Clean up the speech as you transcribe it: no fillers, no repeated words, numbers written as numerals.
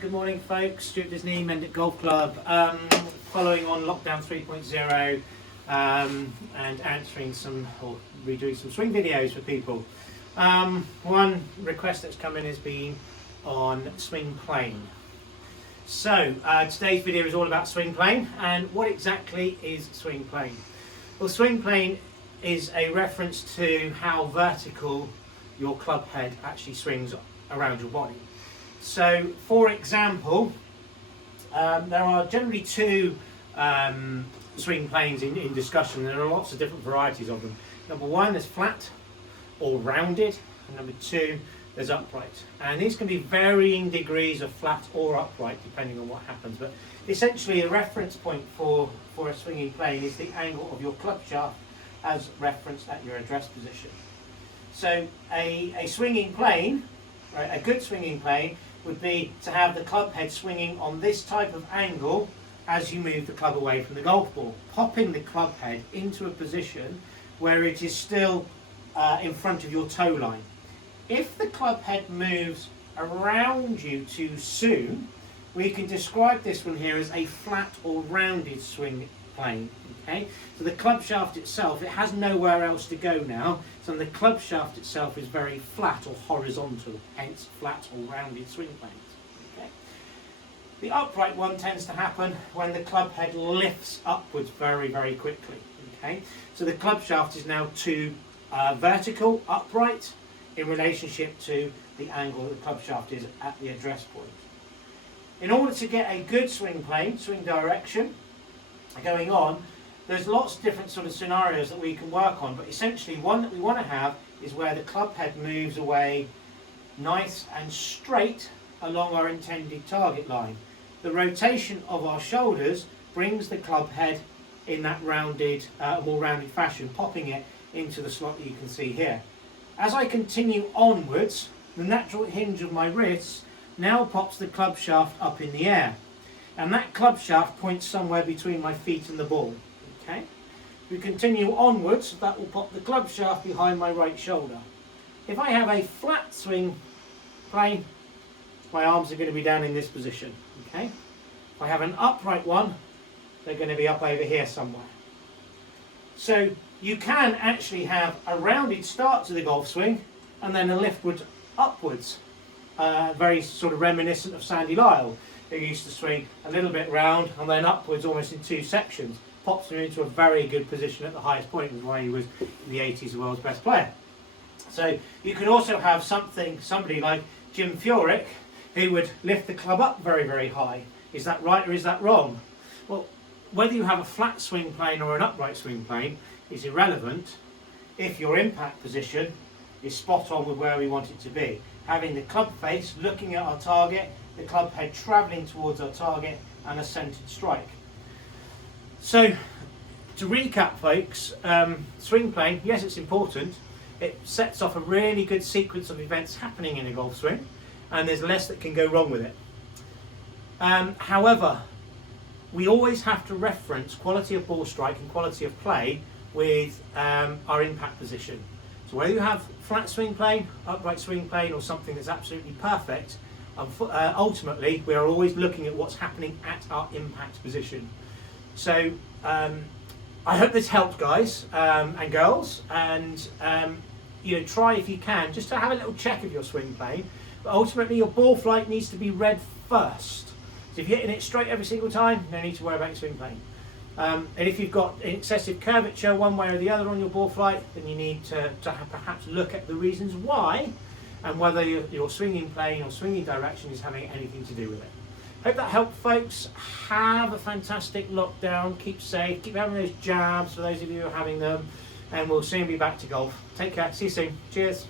Good morning, folks. Stuart Disney, Mendip Golf Club. Following on Lockdown 3.0 and answering some or redoing some swing videos for people. One request that's come in has been on swing plane. So today's video is all about swing plane, and what exactly is swing plane? Well, swing plane is a reference to how vertical your club head actually swings around your body. So, for example, there are generally two swing planes in discussion. There are lots of different varieties of them. Number one is flat or rounded, and number two there's upright. And these can be varying degrees of flat or upright depending on what happens. But essentially, a reference point for a swinging plane is the angle of your club shaft as referenced at your address position. So, a swinging plane, right, a good swinging plane would be to have the club head swinging on this type of angle as you move the club away from the golf ball, popping the club head into a position where it is still in front of your toe line. If the club head moves around you too soon, we can describe this one here as a flat or rounded swing plane. Okay, so the club shaft itself, it has nowhere else to go now, so the club shaft itself is very flat or horizontal, hence flat or rounded swing planes. Okay. The upright one tends to happen when the club head lifts upwards very, very quickly. Okay, so the club shaft is now too vertical, upright, in relationship to the angle the club shaft is at the address point. In order to get a good swing plane, swing direction going on, there's lots of different sort of scenarios that we can work on, but essentially one that we want to have is where the club head moves away nice and straight along our intended target line. The rotation of our shoulders brings the club head in that rounded, more rounded fashion, popping it into the slot that you can see here. As I continue onwards, the natural hinge of my wrists now pops the club shaft up in the air, and that club shaft points somewhere between my feet and the ball. Okay. We continue onwards, that will pop the club shaft behind my right shoulder. If I have a flat swing plane, my arms are going to be down in this position. Okay. If I have an upright one, they're going to be up over here somewhere. So you can actually have a rounded start to the golf swing and then a liftward upwards, very sort of reminiscent of Sandy Lyle, who used to swing a little bit round and then upwards almost in two sections. Pops him into a very good position at the highest point, which is why he was in the 80s the world's best player. So you can also have somebody like Jim Furyk, who would lift the club up very, very high. Is that right or is that wrong? Well, whether you have a flat swing plane or an upright swing plane is irrelevant if your impact position is spot on with where we want it to be. Having the club face looking at our target, the club head travelling towards our target, and a centred strike. So, to recap, folks, swing plane, yes, it's important. It sets off a really good sequence of events happening in a golf swing, and there's less that can go wrong with it. However, we always have to reference quality of ball strike and quality of play with our impact position. So whether you have flat swing plane, upright swing plane, or something that's absolutely perfect, ultimately we are always looking at what's happening at our impact position. So I hope this helped, guys and girls, and try if you can just to have a little check of your swing plane. But ultimately your ball flight needs to be read first. So if you're hitting it straight every single time, no need to worry about your swing plane. And if you've got excessive curvature one way or the other on your ball flight, then you need to perhaps look at the reasons why and whether your swinging plane or swinging direction is having anything to do with it. Hope that helped, folks. Have a fantastic lockdown. Keep safe. Keep having those jabs for those of you who are having them. And we'll soon be back to golf. Take care. See you soon. Cheers.